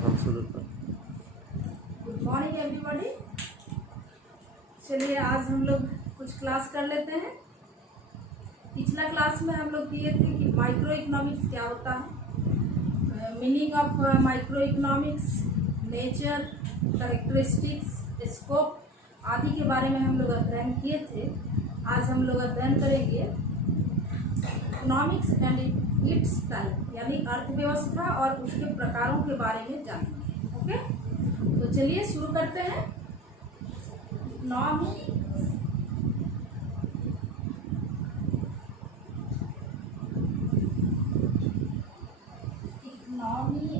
हम शुरू कर। Good morning everybody. चलिए आज हम लोग कुछ क्लास कर लेते हैं। पिछला क्लास में हम लोग किए थे कि माइक्रो इकोनॉमिक्स क्या होता है, meaning of micro economics, nature, characteristics, scope आदि के बारे में हम लोग अध्ययन किए थे। आज हम लोग अध्ययन करेंगे इकोनॉमिक्स एंड इट्स टाइप, यानी अर्थव्यवस्था और उसके प्रकारों के बारे में जानेंगे। ओके, तो चलिए शुरू करते हैं। Economy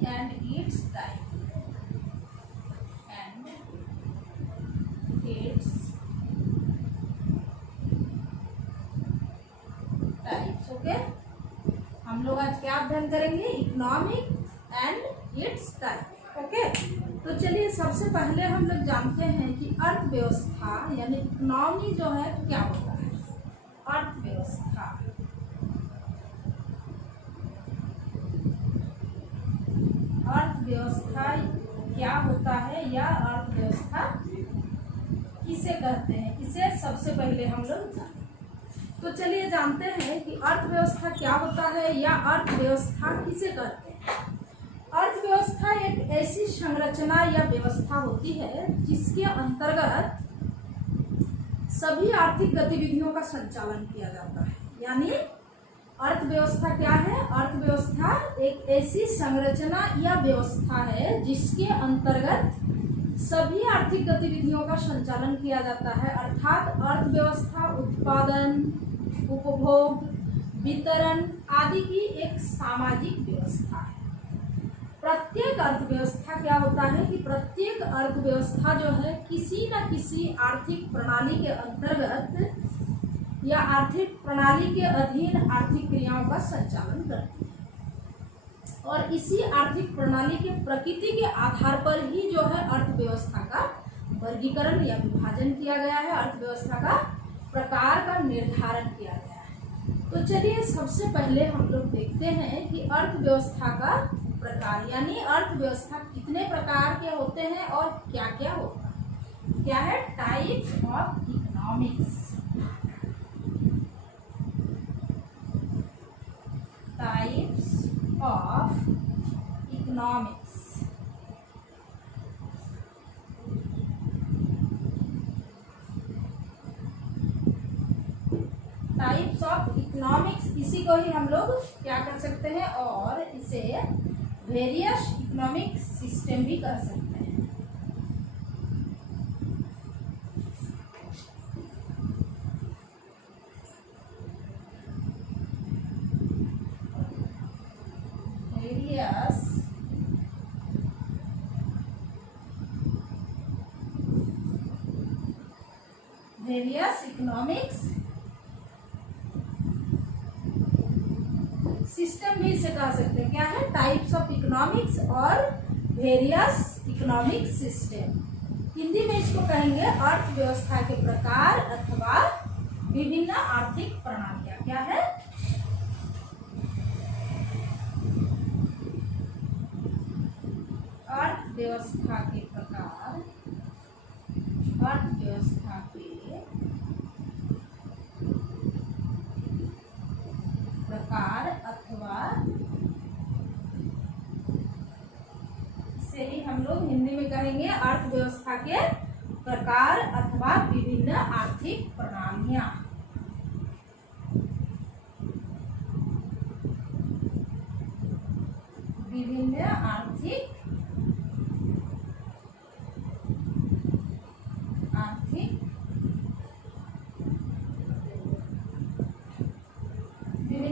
and it's type okay, हम लोग आज क्या अध्ययन करेंगे? Economic and it's type. Okay, तो चलिए सबसे पहले हम लोग जानते हैं कि अर्थव्यवस्था यानी इकोनॉमी जो है तो क्या होता है। अर्थव्यवस्था क्या होता है या अर्थव्यवस्था किसे कहते हैं, इसे सबसे पहले हम लोग जानते हैं। तो चलिए जानते हैं कि अर्थव्यवस्था क्या होता है या अर्थव्यवस्था किसे कहते हैं। अर्थव्यवस्था एक ऐसी संरचना या व्यवस्था होती है जिसके अंतर्गत सभी आर्थिक गतिविधियों का संचालन किया जाता है। यानी अर्थव्यवस्था क्या है? अर्थव्यवस्था एक ऐसी संरचना या व्यवस्था है जिसके अंतर्गत सभी आर्थिक गतिविधियों का संचालन किया जाता है। अर्थात अर्थव्यवस्था उत्पादन, उपभोग, वितरण आदि की एक सामाजिक व्यवस्था है। प्रत्येक अर्थव्यवस्था क्या होता है कि प्रत्येक अर्थव्यवस्था जो है किसी न किसी आर्थिक प्रणाली के अंतर्गत या आर्थिक प्रणाली के अधीन आर्थिक क्रियाओं का संचालन करती है और इसी आर्थिक प्रणाली के प्रकृति के आधार पर ही जो है अर्थव्यवस्था का वर्गीकरण या विभाजन किया गया है, अर्थव्यवस्था का प्रकार का निर्धारण किया गया है। तो चलिए सबसे पहले हम लोग देखते हैं कि अर्थव्यवस्था का प्रकार यानी अर्थव्यवस्था कितने प्रकार के होते हैं और क्या क्या होता है। क्या है? Types of economics. Types of economics. Types of economics, इसी को ही हम लोग क्या कर सकते हैं और इसे वेरियस इकोनॉमिक सिस्टम भी कर सकते हैं। वेरियस इकोनॉमिक्स सिस्टम भी इसे कह सकते हैं। क्या है? टाइप्स ऑफ इकोनॉमिक्स और वेरियस इकोनॉमिक सिस्टम। हिंदी में इसको कहेंगे अर्थव्यवस्था के प्रकार अथवा विभिन्न आर्थिक प्रणालियां। क्या है? अर्थव्यवस्था के प्रकार, अर्थव्यवस्था के प्रकार अथवा से ही हम लोग हिंदी में कहेंगे अर्थव्यवस्था के प्रकार अथवा विभिन्न आर्थिक प्रणालियां। विभिन्न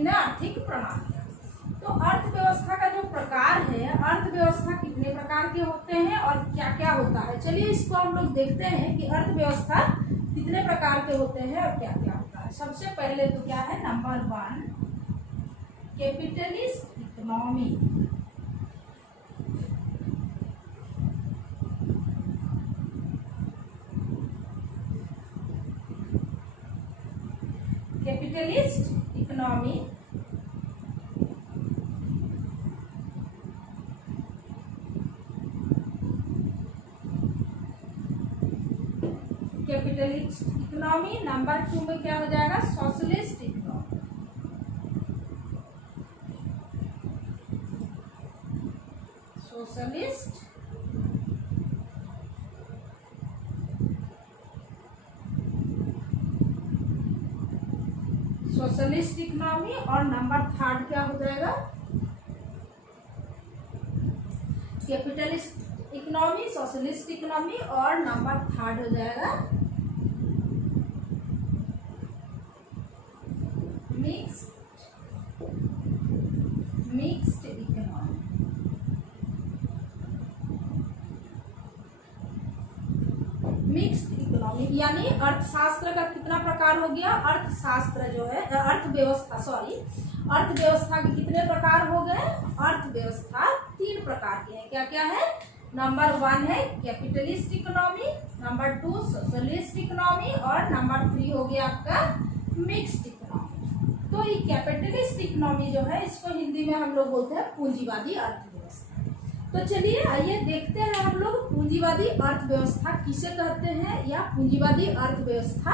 आर्थिक प्रणालियां। तो अर्थव्यवस्था का जो प्रकार है, अर्थव्यवस्था कितने प्रकार के होते हैं और क्या क्या होता है। चलिए इसको हम लोग देखते हैं कि अर्थव्यवस्था कितने प्रकार के होते हैं और क्या क्या होता है। सबसे पहले तो क्या है? Number 1 capitalist economy. Capitalist economy capitalist economy, number 2 में क्या हो जाएगा socialist economy. Socialist socialist economy, और नंबर 3 क्या हो जाएगा कैपिटलिस्ट इकोनॉमी, सोशलिस्ट इकोनॉमी, और नंबर 3 हो जाएगा मिक्स्ड इकोनॉमी। मिक्स्ड इकोनॉमी यानी अर्थशास्त्र का कितना प्रकार हो गया, अर्थशास्त्र जो है अर्थव्यवस्था के कितने प्रकार हो गए, अर्थव्यवस्था 3 प्रकार के हैं। क्या क्या है, नंबर 1 है capitalist economy, number 2 socialist economy, और नंबर 3 हो गया आपका मिक्स्ड इकोनॉमी। तो ये कैपिटलिस्ट इकोनॉमी जो है इसको हिंदी में हम लोग बोलते हैं पूंजीवादी अर्थव्यवस्था। तो चलिए आइए देखते हैं हम लोग पूंजीवादी अर्थव्यवस्था किसे कहते हैं, या पूंजीवादी अर्थव्यवस्था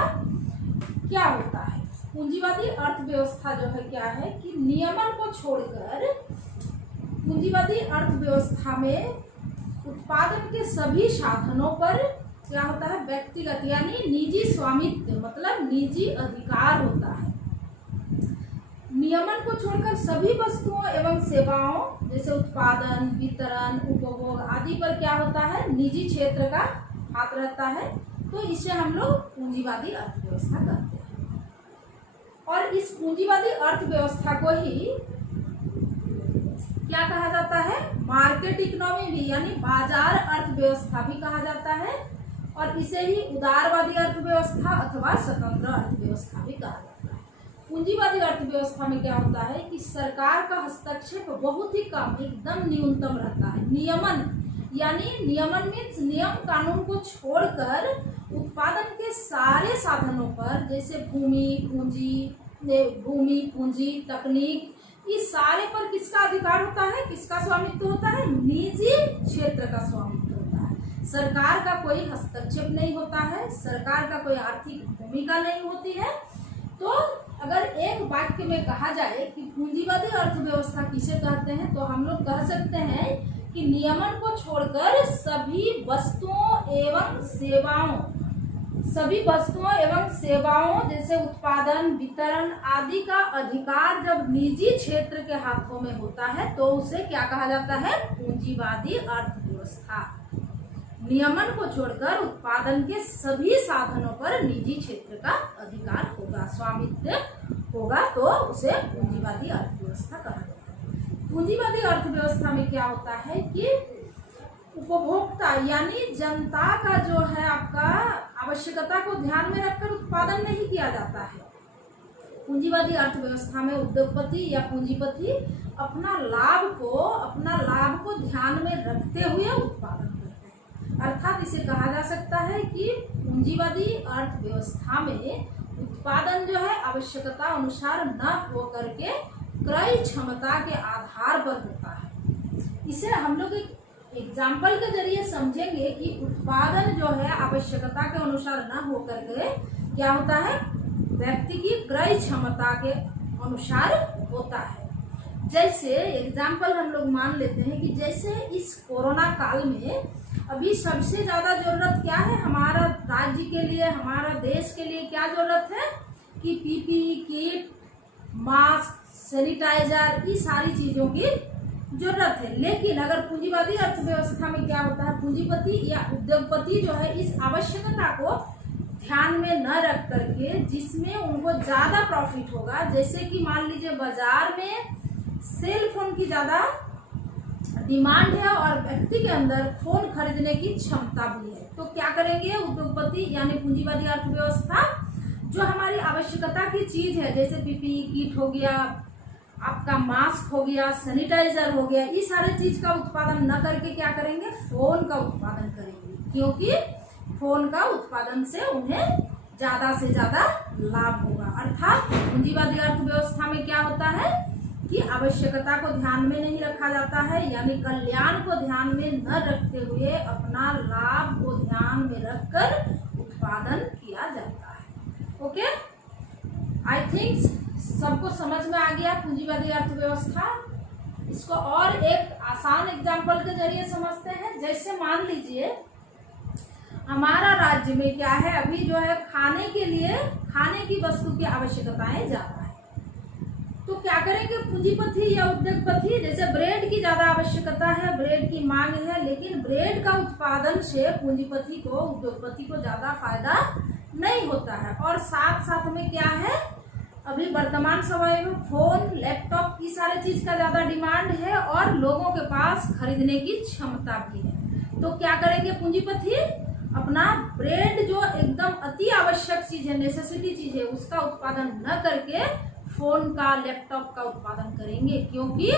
क्या होता है। पूंजीवादी अर्थव्यवस्था जो है क्या है कि नियमन को छोड़कर पूंजीवादी अर्थव्यवस्था में उत्पादन के सभी साधनों पर क्या होता है व्यक्तिगत यानी निजी स्वामित्व मतलब निजी अधिकार होता है। नियमन को छोड़कर सभी वस्तुओं एवं सेवाओं जैसे उत्पादन, वितरण, उपभोग आदि पर क्या होता है निजी क्षेत्र का हाथ रहता है। तो इसे हम लोग पूंजीवादी अर्थव्यवस्था कहते हैं। और इस पूंजीवादी अर्थव्यवस्था को ही क्या कहा जाता है, मार्केट इकोनॉमी भी यानी बाजार अर्थव्यवस्था भी कहा जाता है, और इसे ही उदारवादी अर्थव्यवस्था अथवा स्वतंत्र अर्थव्यवस्था भी कहा जाता है। पूंजीवादी अर्थव्यवस्था में क्या होता है कि सरकार का हस्तक्षेप बहुत ही कम एकदम न्यूनतम रहता है। नियमन मीन्स नियम कानून को छोड़कर उत्पादन के सारे साधनों पर जैसे भूमि पूंजी तकनीक इस सारे पर किसका अधिकार होता है, किसका स्वामित्व होता है, निजी क्षेत्र का स्वामित्व होता है। सरकार का कोई हस्तक्षेप नहीं होता है, सरकार का कोई आर्थिक भूमिका नहीं होती है। तो अगर एक वाक्य में कहा जाए कि पूंजीवादी अर्थव्यवस्था किसे कहते हैं तो हम लोग कह सकते हैं कि नियमन को छोड़कर सभी वस्तुओं एवं सेवाओं जैसे उत्पादन, वितरण आदि का अधिकार जब निजी क्षेत्र के हाथों में होता है तो उसे क्या कहा जाता है, पूंजीवादी अर्थव्यवस्था। नियमन को छोड़कर उत्पादन के सभी साधनों पर निजी क्षेत्र का अधिकार होगा, स्वामित्व होगा, तो उसे पूंजीवादी अर्थव्यवस्था कहा जाता है। पूंजीवादी अर्थव्यवस्था में क्या होता है कि उपभोक्ता यानी जनता का जो है आपका आवश्यकता को ध्यान में रखकर उत्पादन नहीं किया जाता है। पूंजीवादी अर्थव्यवस्था में उद्योगपति या पूंजीपति अपना लाभ को ध्यान में रखते हुए उत्पादन करते हैं। अर्थात इसे कहा जा सकता है कि पूंजीवादी अर्थव्यवस्था में उत्पादन जो है आवश्यकता अनुसार न होकर के क्रय क्षमता के आधार पर होता है। इसे हम लोग एक एग्जाम्पल के जरिए समझेंगे कि उत्पादन जो है आवश्यकता के अनुसार न होकर के क्या होता है, व्यक्ति की क्रय क्षमता के अनुसार होता है। जैसे एग्जाम्पल हम लोग मान लेते हैं कि जैसे इस कोरोना काल में अभी सबसे ज्यादा जरूरत क्या है, हमारा राज्य के लिए, हमारा देश के लिए क्या जरूरत है कि पीपीई किट, मास्क, सैनिटाइजर, ये सारी चीजों की जरूरत है। लेकिन अगर पूंजीवादी अर्थव्यवस्था में क्या होता है, पूंजीपति या उद्योगपति जो है इस आवश्यकता को ध्यान में न रख करके जिसमें उनको ज्यादा प्रॉफिट होगा, जैसे कि मान लीजिए बाजार में सेल फोन की ज्यादा डिमांड है और व्यक्ति के अंदर फोन खरीदने की क्षमता भी है, तो क्या करेंगे उद्योगपति यानी पूंजीवादी अर्थव्यवस्था जो हमारी आवश्यकता की चीज है जैसे पीपीई किट हो गया, आपका मास्क हो गया, सैनिटाइजर हो गया, ये सारे चीज का उत्पादन न करके क्या करेंगे, फोन का उत्पादन करेंगे, क्योंकि फोन का उत्पादन से उन्हें ज्यादा से ज्यादा लाभ होगा। अर्थात पूंजीवादी अर्थव्यवस्था में क्या होता है कि आवश्यकता को ध्यान में नहीं रखा जाता है, यानी कल्याण को ध्यान में न रखते हुए अपना लाभ को ध्यान में रखकर उत्पादन किया जाता है। ओके, आई थिंक सबको समझ में आ गया पूंजीवादी अर्थव्यवस्था। इसको और एक आसान एग्जाम्पल के जरिए समझते हैं। जैसे मान लीजिए हमारा राज्य में क्या है, अभी जो है खाने के लिए खाने की वस्तु की आवश्यकताएं ज्यादा है, तो क्या करेंगे पूंजीपति या उद्योगपति, जैसे ब्रेड की ज्यादा आवश्यकता है, ब्रेड की मांग है, लेकिन ब्रेड का उत्पादन से पूंजीपति को उद्योगपति को ज्यादा फायदा नहीं होता है। और साथ साथ में क्या है, अभी वर्तमान समय में फोन लैपटॉप की सारे चीज का ज्यादा डिमांड है और लोगों के पास खरीदने की क्षमता भी है। तो क्या करेंगे पूंजीपति, अपना ब्रेड जो एकदम अति आवश्यक चीज है, नेसेसिटी चीज है, उसका उत्पादन न करके फोन का लैपटॉप का उत्पादन करेंगे, क्योंकि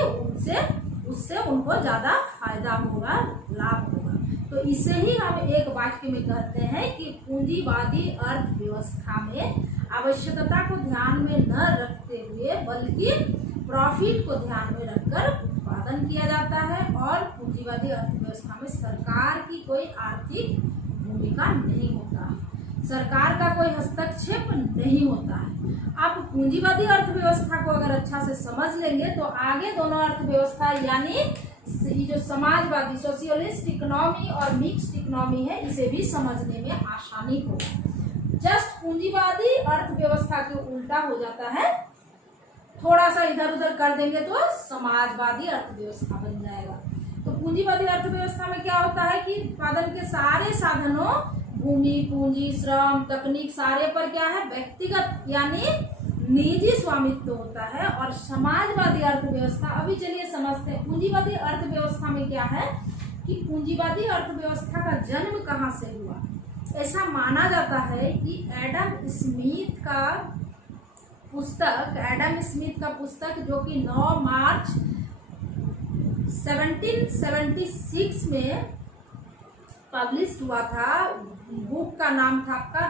उससे उनको ज्यादा फायदा होगा, लाभ होगा। तो इसे ही हम एक वाक्य में कहते हैं कि पूंजीवादी अर्थव्यवस्था में आवश्यकता को ध्यान में न रखते हुए बल्कि प्रॉफिट को ध्यान में रखकर उत्पादन किया जाता है। और पूंजीवादी अर्थव्यवस्था में सरकार की कोई आर्थिक भूमिका नहीं होता, सरकार का कोई हस्तक्षेप नहीं होता है। आप पूंजीवादी अर्थव्यवस्था को अगर अच्छा से समझ लेंगे तो आगे दोनों अर्थव्यवस्था यानी जो समाजवादी सोशियलिस्ट इकोनॉमी और मिक्स्ड इकोनॉमी है, इसे भी समझने में आसानी होगी। जस्ट पूंजीवादी अर्थव्यवस्था के उल्टा हो जाता है, थोड़ा सा इधर उधर कर देंगे तो समाजवादी अर्थव्यवस्था बन जाएगा। तो पूंजीवादी अर्थव्यवस्था में क्या होता है कि उत्पादन के सारे साधनों, भूमि, पूंजी, श्रम, तकनीक, सारे पर क्या है, व्यक्तिगत यानी निजी स्वामित्व होता है। और समाजवादी अर्थव्यवस्था, अभी चलिए समझते हैं पूंजीवादी अर्थव्यवस्था में क्या है कि पूंजीवादी अर्थव्यवस्था का जन्म कहाँ से हुआ। ऐसा माना जाता है कि एडम स्मिथ का पुस्तक जो कि 9 मार्च 1776 में पब्लिश हुआ था। बुक का नाम था आपका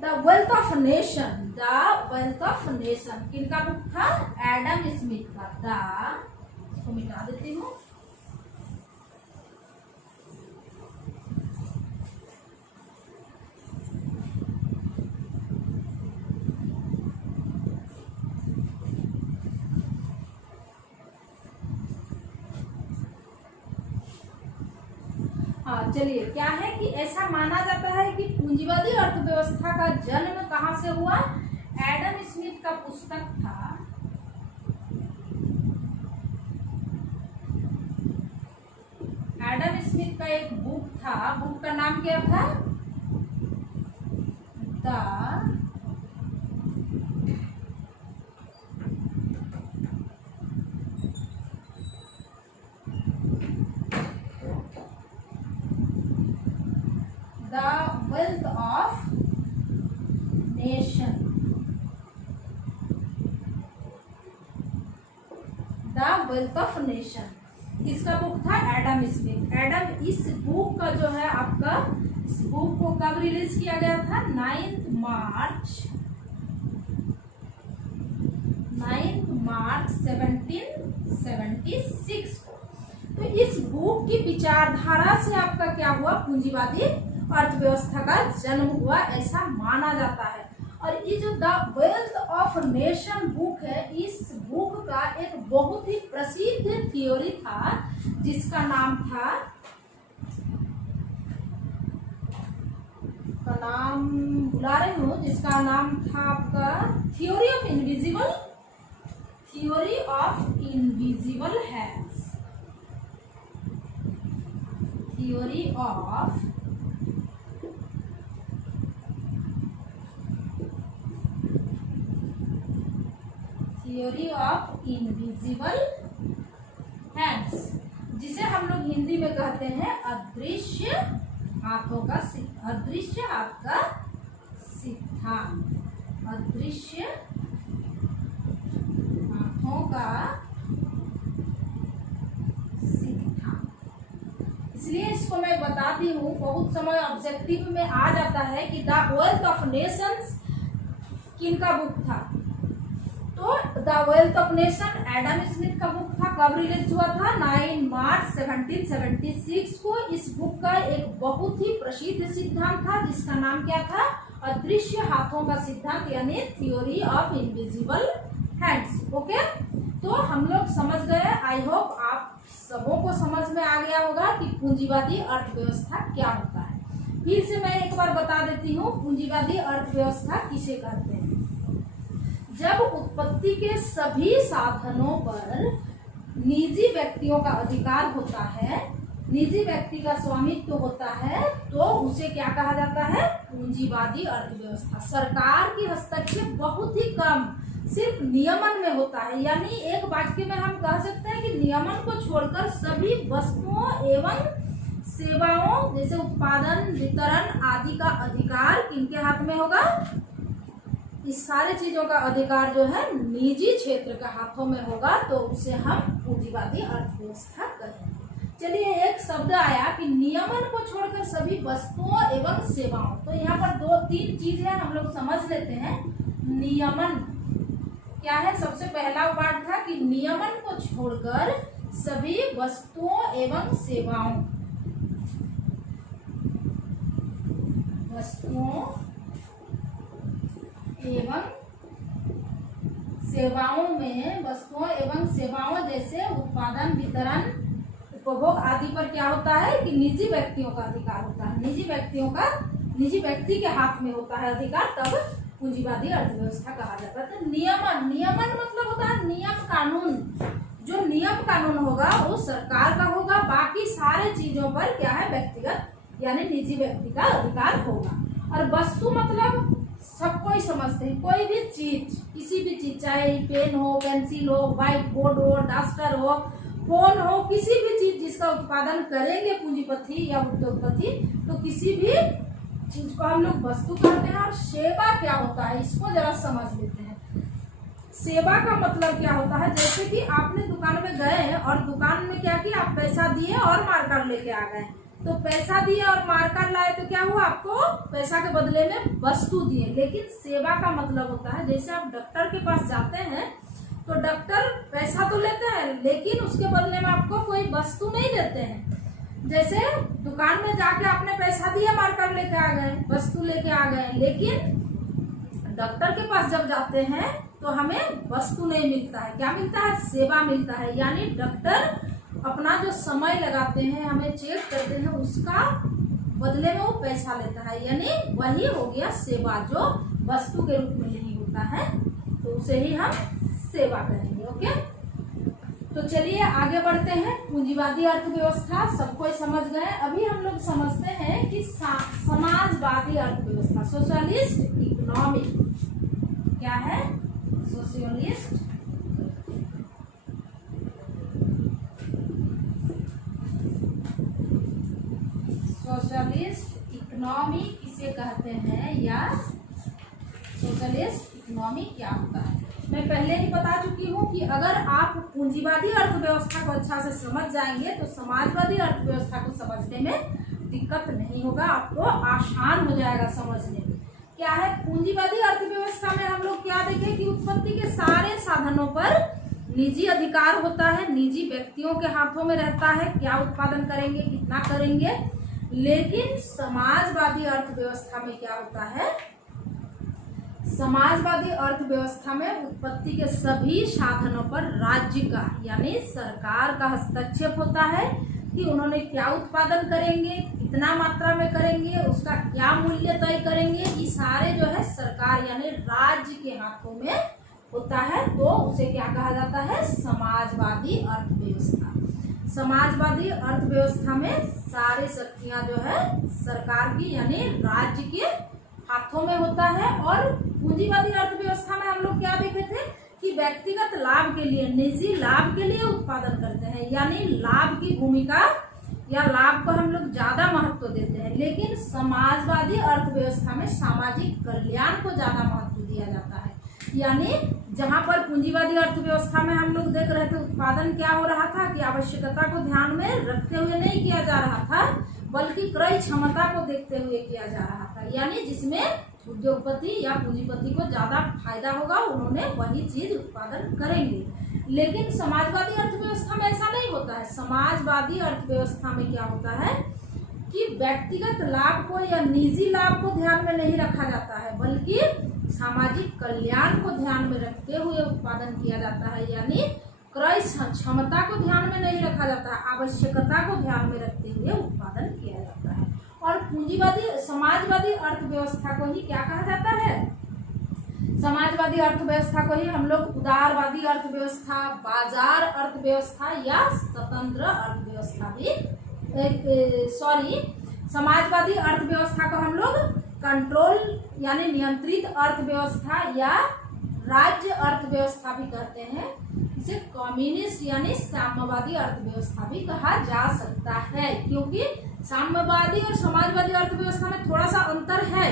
द वेल्थ ऑफ नेशन। किनका बुक था, एडम स्मिथ का। इसको मिटा देती हूँ। हाँ, चलिए क्या है कि ऐसा माना जाता है कि पूंजीवादी अर्थव्यवस्था का जन्म कहाँ से हुआ। एडम स्मिथ का पुस्तक था, एडम स्मिथ का एक बुक था, बुक का नाम क्या था, the wealth of nation. The wealth of nation किसका बुक था, एडम स्मिथ। इस बुक का जो है आपका, इस बुक को कब रिलीज किया गया था, 9 मार्च 1776 को। तो इस बुक की विचारधारा से आपका क्या हुआ, पूंजीवादी अर्थव्यवस्था का जन्म हुआ, ऐसा माना जाता है। और ये जो the wealth of nation book है, इस बुक का एक बहुत ही प्रसिद्ध थ्योरी था जिसका नाम था, जिसका नाम था आपका theory of invisible hands. Theory of invisible hands, जिसे हम लोग हिंदी में कहते हैं अदृश्य हाथ का सिद्धांत। अदृश्य हाथों का सिद्धांत। इसलिए इसको मैं बताती हूँ, बहुत समय ऑब्जेक्टिव में आ जाता है कि द वेल्थ ऑफ नेशंस किनका बुक था। तो the the wealth of nation Adam Smith का बुक था। कब रिलीज हुआ था? 9 मार्च 1776 को। इस बुक का एक बहुत ही प्रसिद्ध सिद्धांत था जिसका नाम क्या था? अदृश्य हाथों का सिद्धांत, यानी theory of invisible hands. Okay, तो हम लोग समझ गए। आई होप आप सबों को समझ में आ गया होगा कि पूंजीवादी अर्थव्यवस्था क्या होता है। फिर से मैं एक बार बता देती हूँ, पूंजीवादी अर्थव्यवस्था किसे कहते हैं। जब उत्पत्ति के सभी साधनों पर निजी व्यक्तियों का अधिकार होता है, निजी व्यक्ति का स्वामित्व होता है, तो उसे क्या कहा जाता है? पूंजीवादी अर्थव्यवस्था। सरकार की हस्तक्षेप बहुत ही कम, सिर्फ नियमन में होता है। यानी एक वाक्य में हम कह सकते हैं कि नियमन को छोड़कर सभी वस्तुओं एवं सेवाओं जैसे उत्पादन, वितरण आदि का अधिकार किनके हाथ में होगा? इस सारे चीजों का अधिकार जो है निजी क्षेत्र के हाथों में होगा, तो उसे हम पूंजीवादी अर्थव्यवस्था कहेंगे। चलिए, एक शब्द आया कि नियमन को छोड़कर सभी वस्तुओं एवं सेवाओं, तो यहाँ पर 2-3 चीज है, हम लोग समझ लेते हैं। नियमन क्या है? सबसे पहला पार्ट था कि नियमन को छोड़कर सभी वस्तुओं एवं सेवाओं, वस्तुओं एवं सेवाओं में, वस्तुओं एवं सेवाओं जैसे उत्पादन, वितरण, उपभोग आदि पर क्या होता है कि निजी व्यक्तियों का अधिकार होता है। निजी व्यक्ति के हाथ में होता है अधिकार, तब पूंजीवादी अर्थव्यवस्था कहा जाता है। तो नियमन मतलब होता है नियम कानून। जो नियम कानून होगा वो सरकार का होगा, बाकी सारे चीजों पर क्या है? व्यक्तिगत यानी निजी व्यक्ति का अधिकार होगा। और वस्तु मतलब सब कोई समझते हैं, कोई भी चीज, किसी भी चीज, चाहे पेन हो, पेंसिल हो, व्हाइट बोर्ड हो, डस्टर हो, फोन हो, किसी भी चीज जिसका उत्पादन करेंगे पूंजीपति या उद्योगपति, तो किसी भी चीज को हम लोग वस्तु कहते हैं। और सेवा क्या होता है, इसको जरा समझ लेते हैं। सेवा का मतलब क्या होता है? जैसे कि आपने दुकान में गए और दुकान में क्या किया? आप पैसा दिए और मार्कर लेके आ गए। तो पैसा दिए और मार्कर लाए तो क्या हुआ? आपको पैसा के बदले में वस्तु दिए। लेकिन सेवा का मतलब होता है, जैसे आप डॉक्टर के पास जाते हैं तो डॉक्टर पैसा तो लेते हैं, लेकिन उसके बदले में आपको कोई वस्तु नहीं देते हैं। जैसे दुकान में जाके आपने पैसा दिया, मार्कर लेके आ गए, वस्तु लेके आ गए, लेकिन डॉक्टर के पास जब जाते हैं तो हमें वस्तु नहीं मिलता है। क्या मिलता है? सेवा मिलता है। यानी डॉक्टर अपना जो समय लगाते हैं, हमें चेक करते हैं, उसका बदले में वो पैसा लेता है, यानी वही हो गया सेवा, जो वस्तु के रूप में नहीं होता है, तो उसे ही हम सेवा करेंगे। ओके, तो चलिए आगे बढ़ते हैं। पूंजीवादी अर्थव्यवस्था सबको समझ गए। अभी हम लोग समझते हैं कि समाजवादी अर्थव्यवस्था, सोशलिस्ट इकोनॉमी क्या है? सोशलिस्ट इकोनॉमी किसे कहते हैं, या सोशलिस्ट इकोनॉमी क्या होता है? मैं पहले ही बता चुकी हूँ कि अगर आप पूंजीवादी अर्थव्यवस्था को अच्छा से समझ जाएंगे तो समाजवादी अर्थव्यवस्था को समझने में दिक्कत नहीं होगा, आपको आसान हो जाएगा समझने में। क्या है पूंजीवादी अर्थव्यवस्था में? हम लोग क्या देखें कि उत्पत्ति के सारे साधनों पर निजी अधिकार होता है, निजी व्यक्तियों के हाथों में रहता है, क्या उत्पादन करेंगे, कितना करेंगे। लेकिन समाजवादी अर्थव्यवस्था में क्या होता है? समाजवादी अर्थव्यवस्था में उत्पत्ति के सभी साधनों पर राज्य का यानी सरकार का हस्तक्षेप होता है कि उन्होंने क्या उत्पादन करेंगे, कितना मात्रा में करेंगे, उसका क्या मूल्य तय करेंगे। ये सारे जो है सरकार यानी राज्य के हाथों में होता है, तो उसे क्या कहा जाता है? समाजवादी अर्थव्यवस्था। समाजवादी अर्थव्यवस्था में सारी शक्तियां जो है सरकार की यानी राज्य के हाथों में होता है। और पूंजीवादी अर्थव्यवस्था में हम लोग क्या देखे थे कि व्यक्तिगत लाभ के लिए, निजी लाभ के लिए उत्पादन करते हैं, यानी लाभ की भूमिका या लाभ को हम लोग ज्यादा महत्व देते हैं। लेकिन समाजवादी अर्थव्यवस्था में सामाजिक कल्याण को ज्यादा महत्व दिया जाता है। यानी जहां पर पूंजीवादी अर्थव्यवस्था में हम लोग देख रहे थे उत्पादन क्या हो रहा था कि आवश्यकता को ध्यान में रखते हुए नहीं किया जा रहा था, बल्कि क्रय क्षमता को देखते हुए किया जा रहा था, यानी जिसमें उद्योगपति या पूंजीपति को ज्यादा फायदा होगा, उन्होंने वही चीज उत्पादन करेंगे। लेकिन समाजवादी अर्थव्यवस्था में ऐसा नहीं होता है। समाजवादी अर्थव्यवस्था में क्या होता है कि व्यक्तिगत लाभ को या निजी लाभ को ध्यान में नहीं रखा जाता है, बल्कि सामाजिक कल्याण को ध्यान में रखते हुए उत्पादन किया जाता है। यानी क्रय क्षमता को ध्यान में नहीं रखा जाता है, आवश्यकता को ध्यान में रखते हुए उत्पादन किया जाता है। और पूंजीवादी समाजवादी अर्थव्यवस्था को ही क्या कहा जाता है? समाजवादी अर्थव्यवस्था को ही हम लोग उदारवादी अर्थव्यवस्था, बाजार अर्थव्यवस्था या स्वतंत्र अर्थव्यवस्था भी समाजवादी अर्थव्यवस्था को हम लोग कंट्रोल यानी नियंत्रित अर्थव्यवस्था या राज्य अर्थव्यवस्था भी कहते हैं। इसे कम्युनिस्ट यानी साम्यवादी अर्थव्यवस्था भी कहा जा सकता है, क्योंकि साम्यवादी और समाजवादी अर्थव्यवस्था में थोड़ा सा अंतर है।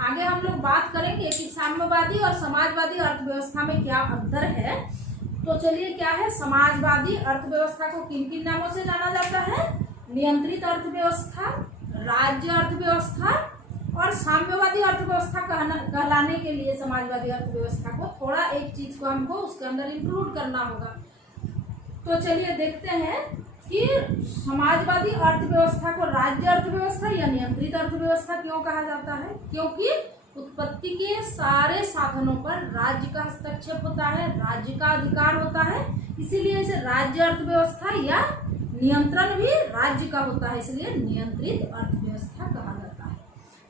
आगे हम लोग बात करेंगे कि साम्यवादी और समाजवादी अर्थव्यवस्था में क्या अंतर है। तो चलिए, क्या है समाजवादी अर्थव्यवस्था को किन किन नामों से जाना जाता है? नियंत्रित अर्थव्यवस्था, राज्य अर्थव्यवस्था और साम्यवादी अर्थव्यवस्था कहलाने के लिए समाजवादी अर्थव्यवस्था को थोड़ा एक चीज को हमको उसके अंदर इंक्लूड करना होगा। तो चलिए देखते हैं कि समाजवादी अर्थव्यवस्था को राज्य अर्थव्यवस्था या नियंत्रित अर्थव्यवस्था क्यों कहा जाता है। क्योंकि उत्पत्ति के सारे साधनों पर राज्य का हस्तक्षेप होता है, राज्य का अधिकार होता है, इसीलिए इसे राज्य अर्थव्यवस्था या नियंत्रण भी राज्य का होता है, इसलिए नियंत्रित अर्थव्यवस्था कहा जाता है।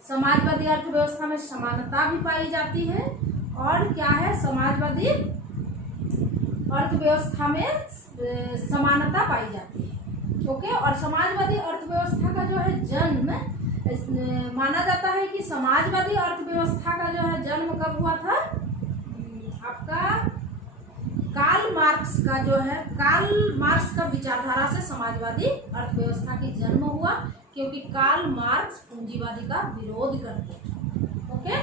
समाजवादी अर्थव्यवस्था में समानता भी पाई जाती है। और क्या है, समाजवादी अर्थव्यवस्था में समानता पाई जाती है। ओके, और समाजवादी अर्थव्यवस्था का जो है जन्म माना जाता है कि समाजवादी अर्थव्यवस्था का जो है जन्म कब हुआ था? आपका कार्ल मार्क्स का जो है, कार्ल मार्क्स का विचारधारा से समाजवादी अर्थव्यवस्था की जन्म हुआ, क्योंकि कार्ल मार्क्स पूंजीवादी का विरोध करते थे। ओके,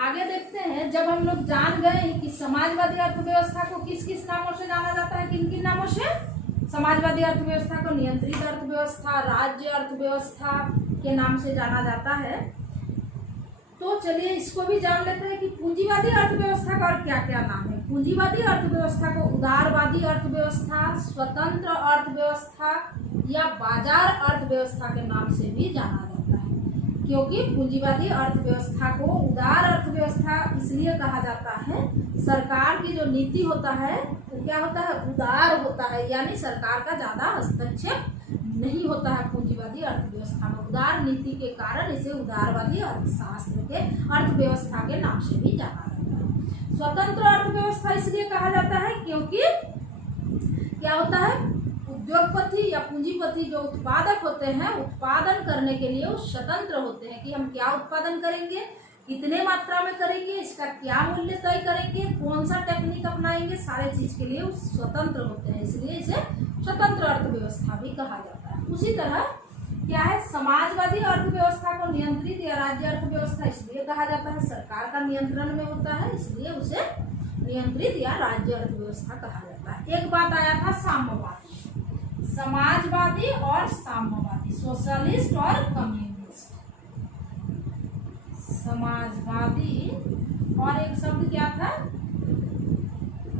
आगे देखते हैं। जब हम लोग जान गए कि समाजवादी अर्थव्यवस्था को किस किस नामों से जाना जाता है, किन किन नामों से? समाजवादी अर्थव्यवस्था को नियंत्रित अर्थव्यवस्था, राज्य अर्थव्यवस्था के नाम से जाना जाता है। तो चलिए इसको भी जान लेते हैं कि पूंजीवादी अर्थव्यवस्था का और क्या क्या नाम है। पूंजीवादी अर्थव्यवस्था को उदारवादी अर्थव्यवस्था, स्वतंत्र अर्थव्यवस्था या बाजार अर्थव्यवस्था के नाम से भी जाना जाता है। क्योंकि पूंजीवादी अर्थव्यवस्था को उदार अर्थव्यवस्था इसलिए कहा जाता है, सरकार की जो नीति होता है तो क्या होता है? उदार होता है, यानी सरकार का ज्यादा हस्तक्षेप नहीं होता है पूंजीवादी अर्थव्यवस्था में। उदार नीति के कारण इसे उदारवादी अर्थशास्त्र के अर्थव्यवस्था के नाम से भी जाना जाता है। स्वतंत्र अर्थव्यवस्था इसलिए कहा जाता है क्योंकि क्या होता है, उद्योगपति या पूंजीपति जो उत्पादक होते हैं, उत्पादन करने के लिए वो स्वतंत्र होते हैं कि हम क्या उत्पादन करेंगे, कितने मात्रा में करेंगे, इसका क्या मूल्य तय करेंगे, कौन सा टेक्निक अपनाएंगे, सारे चीज के लिए वो स्वतंत्र होते हैं, इसलिए इसे स्वतंत्र अर्थव्यवस्था भी कहा जाता है। उसी तरह क्या है, समाजवादी अर्थव्यवस्था को नियंत्रित या राज्य अर्थव्यवस्था इसलिए कहा जाता है, सरकार का नियंत्रण में होता है, इसलिए उसे नियंत्रित या राज्य अर्थव्यवस्था कहा जाता है। एक बात आया था साम्यवादी, समाजवादी और साम्यवादी, सोशलिस्ट और कम्युनिस्ट। समाजवादी और एक शब्द क्या था,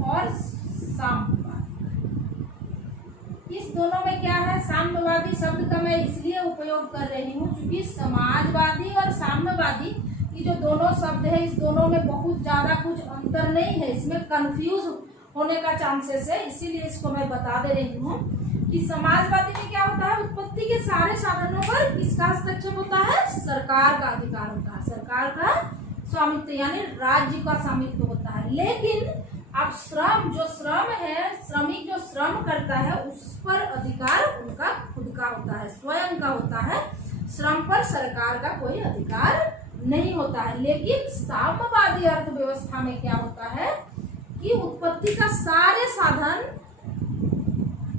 और साम्यवादी। इस दोनों में क्या है, साम्यवादी शब्द का मैं इसलिए उपयोग कर रही हूँ क्योंकि समाजवादी और साम्यवादी ये जो दोनों शब्द है, इस दोनों में बहुत ज्यादा कुछ अंतर नहीं है, इसमें कंफ्यूज होने का चांसेस है, इसीलिए इसको मैं बता दे रही हूँ कि समाजवादी में क्या होता है, उत्पत्ति के सारे साधनों पर किसका हस्तक्षेप होता है, सरकार का अधिकार होता है, सरकार का स्वामित्व यानी राज्य का स्वामित्व होता है। लेकिन अब श्रम, जो श्रम है, श्रमिक जो श्रम करता है उस पर अधिकार उनका खुद का होता है, स्वयं का होता है, श्रम पर सरकार का कोई अधिकार नहीं होता है। लेकिन साम्यवादी अर्थव्यवस्था में क्या होता है कि उत्पत्ति का सारे साधन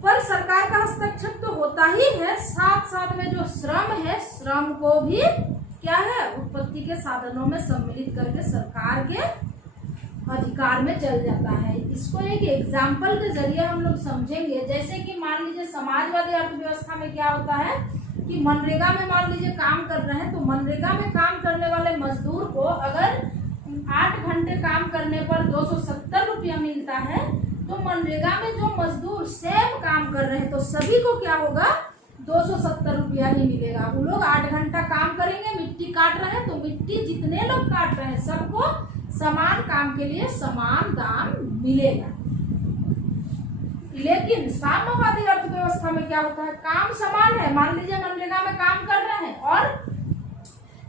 पर सरकार का हस्तक्षेप तो होता ही है, साथ साथ में जो श्रम है, श्रम को भी क्या है, उत्पत्ति के साधनों में सम्मिलित करके सरकार के अधिकार में चल जाता है। इसको एक एग्जाम्पल के जरिए हम लोग समझेंगे। जैसे कि मान लीजिए समाजवादी अर्थव्यवस्था में क्या होता है कि मनरेगा में मान लीजिए काम कर रहे हैं, तो मनरेगा में काम करने वाले मजदूर को अगर 8 घंटे काम करने पर 270 रुपया मिलता है, तो मनरेगा में जो मजदूर सेम काम कर रहे हैं तो सभी को क्या होगा, 270 रुपया ही मिलेगा। वो लोग 8 घंटा काम करेंगे, मिट्टी काट रहे हैं, तो मिट्टी जितने लोग काट रहे हैं सबको समान काम के लिए समान दाम मिलेगा। लेकिन साम्यवादी अर्थव्यवस्था में क्या होता है, काम समान है, मान लीजिए मनरेगा में काम कर रहे हैं और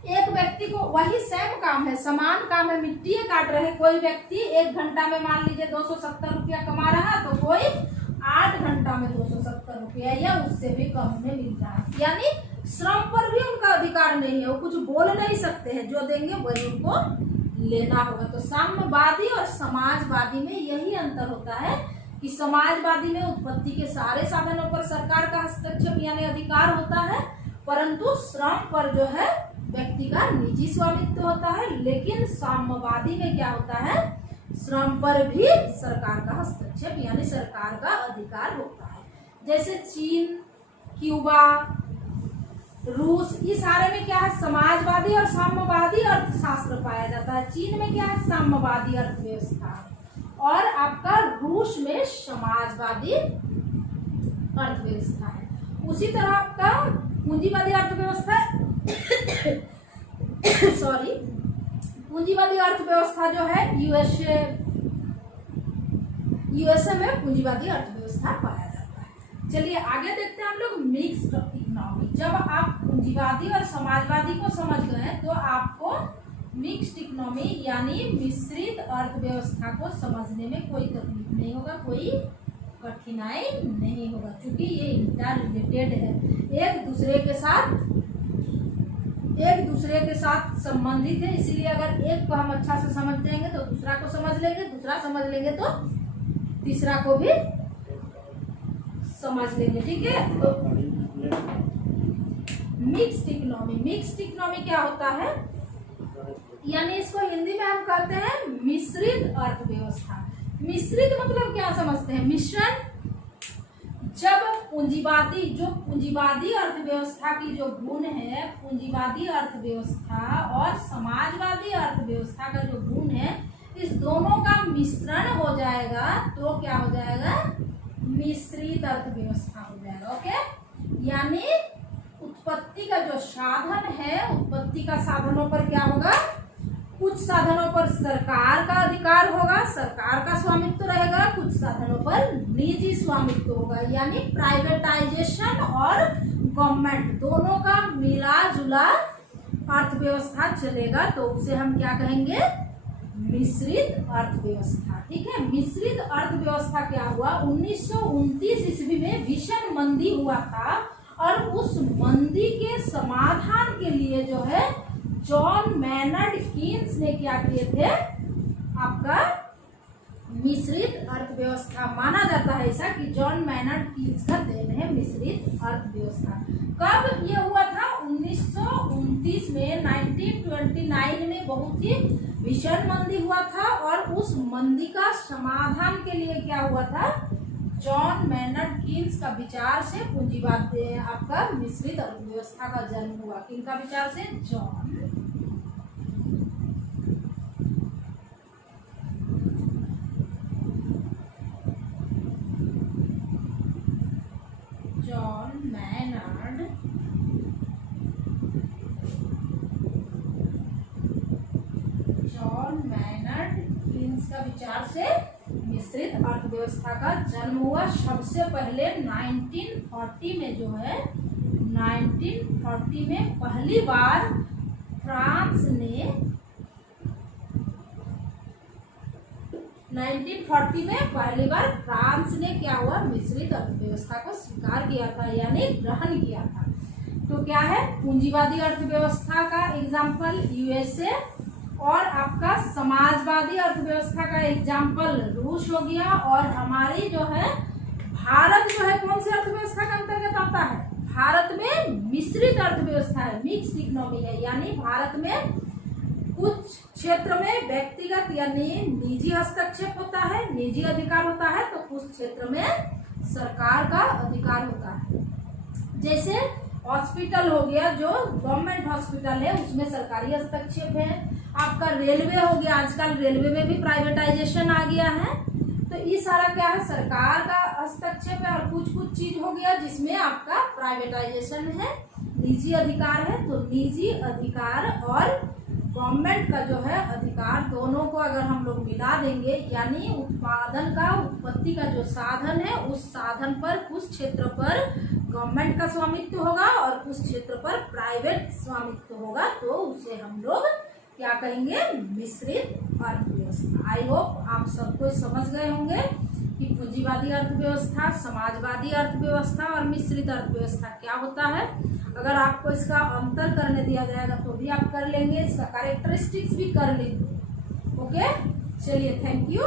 एक व्यक्ति को वही सेम काम है, समान काम है, मिट्टी काट रहे हैं, कोई व्यक्ति 1 घंटा में मान लीजिए 270 रुपया कमा रहा है, तो कोई 8 घंटा में 270 रुपया या उससे भी कम में मिलता है। यानी श्रम पर भी उनका अधिकार नहीं है, वो कुछ बोल नहीं सकते हैं, जो देंगे वही उनको लेना होगा। तो साम्यवादी और समाजवादी में यही अंतर होता है कि समाजवादी में उत्पत्ति के सारे साधनों पर सरकार का हस्तक्षेप यानी अधिकार होता है, परंतु श्रम पर जो है व्यक्ति का निजी स्वामित्व होता है। लेकिन साम्यवादी में क्या होता है, श्रम पर भी सरकार का हस्तक्षेप यानी सरकार का अधिकार होता है। जैसे चीन, क्यूबा, रूस, ये सारे में क्या है, समाजवादी और साम्यवादी अर्थशास्त्र पाया जाता है। चीन में क्या है, साम्यवादी अर्थव्यवस्था, और आपका रूस में समाजवादी अर्थव्यवस्था है। उसी तरह आपका पूंजीवादी अर्थव्यवस्था सॉरी पूंजीवादी अर्थव्यवस्था जो है यूएसए में पूंजीवादी अर्थव्यवस्था पाया जाता है। चलिए आगे देखते हैं हम लोग मिक्स्ड इकोनॉमी। जब आप पूंजीवादी और समाजवादी को समझ गए तो आपको मिक्स्ड इकोनॉमी यानी मिश्रित अर्थव्यवस्था को समझने में कोई तकलीफ नहीं होगा, कोई कठिनाई नहीं होगा, क्योंकि ये इंटर रिलेटेड है, एक दूसरे के साथ संबंधित है। इसलिए अगर एक को हम अच्छा से समझ लेंगे तो दूसरा को समझ लेंगे, दूसरा समझ लेंगे तो तीसरा को भी समझ लेंगे। ठीक है, तो मिक्स्ड इकोनॉमी क्या होता है, यानी इसको हिंदी में हम कहते हैं मिश्रित अर्थव्यवस्था। मिश्रित मतलब क्या समझते हैं, मिश्रण। जब पूंजीवादी अर्थव्यवस्था की जो गुण है, पूंजीवादी अर्थव्यवस्था और समाजवादी अर्थव्यवस्था का जो गुण है, इस दोनों का मिश्रण हो जाएगा तो क्या हो जाएगा, मिश्रित अर्थव्यवस्था हो जाएगा। ओके, यानी उत्पत्ति का जो साधन है, उत्पत्ति का साधनों पर क्या होगा, कुछ साधनों पर सरकार का अधिकार होगा, सरकार का स्वामित्व रहेगा, कुछ साधनों पर निजी स्वामित्व होगा, यानी प्राइवेटाइजेशन और गवर्नमेंट दोनों का मिला जुला अर्थव्यवस्था चलेगा, तो उसे हम क्या कहेंगे, मिश्रित अर्थव्यवस्था। ठीक है, मिश्रित अर्थव्यवस्था क्या हुआ, 1929 ईस्वी में भीषण मंदी हुआ था, और उस मंदी के समाधान के लिए जो है जॉन मैनर्ड कीन्स ने क्या किए थे, आपका मिश्रित अर्थव्यवस्था माना जाता है ऐसा कि जॉन मैनर्ड कीन्स का देन है मिश्रित अर्थव्यवस्था। कब ये हुआ था, 1929 में, 1929 में बहुत ही भीषण मंदी हुआ था, और उस मंदी का समाधान के लिए क्या हुआ था, जॉन मैनर्ड कीन्स का विचार से पूंजीवाद आपका मिश्रित अर्थव्यवस्था का जन्म हुआ। किनका विचार से, जॉन मैनर्ड कीन्स का विचार से मिश्रित अर्थव्यवस्था का जन्म हुआ। सबसे पहले 1940 में जो है, 1940 में पहली बार फ्रांस ने 1940 में पहली बार फ्रांस ने क्या हुआ, मिश्रित अर्थव्यवस्था को स्वीकार किया था यानी ग्रहण किया था। तो क्या है, पूंजीवादी अर्थव्यवस्था का एग्जाम्पल यूएसए, और आपका समाजवादी अर्थव्यवस्था का एग्जाम्पल रूस हो गया, और हमारी जो है भारत जो है कौन सी अर्थव्यवस्था का अंतर्गत आता है, भारत में मिश्रित अर्थव्यवस्था है, मिक्स्ड इकोनॉमी है, यानी भारत में कुछ क्षेत्र में व्यक्तिगत यानी निजी हस्तक्षेप होता है, निजी अधिकार होता है, तो कुछ क्षेत्र में सरकार का अधिकार होता है। जैसे हॉस्पिटल हो गया, जो गवर्नमेंट हॉस्पिटल है उसमें सरकारी हस्तक्षेप है। आपका रेलवे हो गया, आजकल रेलवे में भी प्राइवेटाइजेशन आ गया है, तो ये सारा क्या है, सरकार का हस्तक्षेप है। और कुछ कुछ चीज हो गया जिसमें आपका प्राइवेटाइजेशन है, निजी अधिकार है। तो निजी अधिकार और गवर्नमेंट का जो है अधिकार, दोनों को अगर हम लोग मिला देंगे, यानी उत्पादन का, उत्पत्ति का जो साधन है, उस साधन पर कुछ क्षेत्र पर गवर्नमेंट का स्वामित्व होगा और कुछ क्षेत्र पर प्राइवेट स्वामित्व होगा, तो उसे हम लोग क्या कहेंगे, मिश्रित अर्थव्यवस्था। आई होप आप सबको समझ गए होंगे कि पूंजीवादी अर्थव्यवस्था, समाजवादी अर्थव्यवस्था और मिश्रित अर्थव्यवस्था क्या होता है। अगर आपको इसका अंतर करने दिया जाएगा तो भी आप कर लेंगे, इसका कैरेक्टरिस्टिक्स भी कर लेंगे। ओके, चलिए, थैंक यू।